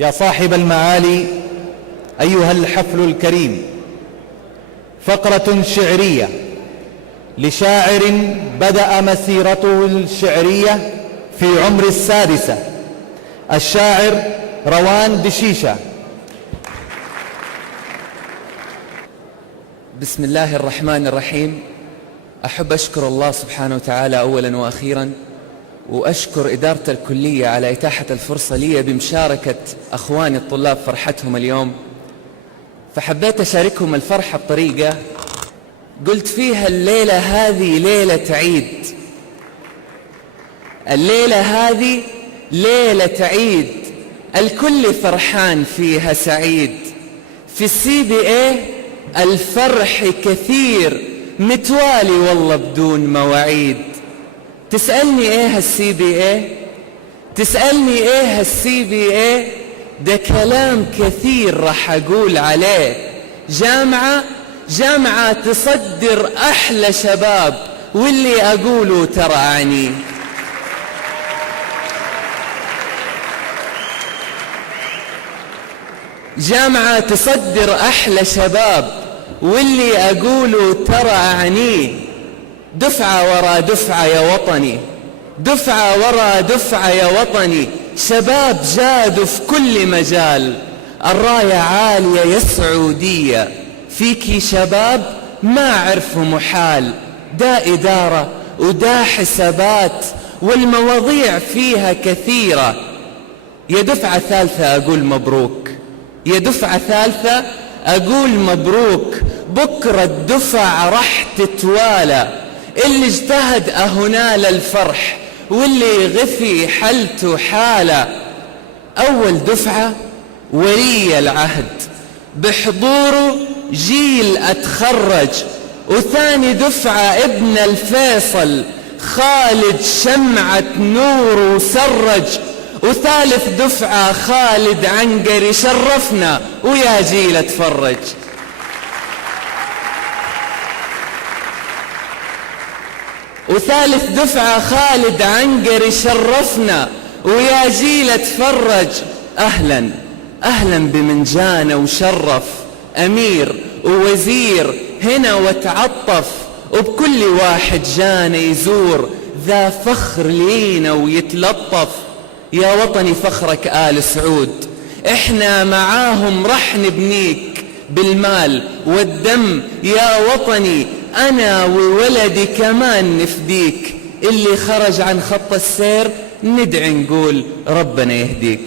يا صاحب المعالي، أيها الحفل الكريم، فقرة شعرية لشاعر بدأ مسيرته الشعرية في عمر السادسة، الشاعر روان دشيشة. بسم الله الرحمن الرحيم. أحب أشكر الله سبحانه وتعالى أولا وأخيرا، وأشكر إدارة الكلية على إتاحة الفرصة لي بمشاركة أخواني الطلاب فرحتهم اليوم. فحبيت أشاركهم الفرحة بطريقة قلت فيها الليلة هذه ليلة عيد، الليلة هذه ليلة عيد، الكل فرحان فيها سعيد. في CBA الفرح كثير، متوالي والله بدون مواعيد. تسألني ايه CBA؟ تسألني ايه CBA؟ ده كلام كثير راح اقول عليه. جامعة تصدر احلى شباب، واللي اقوله ترى عني. جامعة تصدر احلى شباب، واللي اقوله ترى عنيه. دفعة ورا دفعة يا وطني، دفعة ورا دفعة يا وطني، شباب جادوا في كل مجال. الراية عالية يا السعودية، فيكي شباب ما عرفوا محال. دا إدارة ودا حسابات، والمواضيع فيها كثيرة. يا دفعة ثالثة أقول مبروك، يا دفعة ثالثة أقول مبروك. بكرة الدفع رح تتوالى، اللي اجتهد أهنال الفرح، واللي غفي حلته حالة. أول دفعة ولي العهد، بحضوره جيل أتخرج. وثاني دفعة ابن الفيصل، خالد شمعة نور وسرج. وثالث دفعة خالد عنقري، شرفنا ويا جيل اتفرج. وثالث دفعة خالد عنقري، شرفنا ويا جيل اتفرج. أهلا بمن جانا وشرف، أمير ووزير هنا وتعطف. وبكل واحد جانا يزور، ذا فخر لينا ويتلطف. يا وطني فخرك آل سعود، احنا معاهم رح نبنيك بالمال والدم. يا وطني أنا وولدي كمان نفديك، اللي خرج عن خط السير ندعي نقول ربنا يهديك.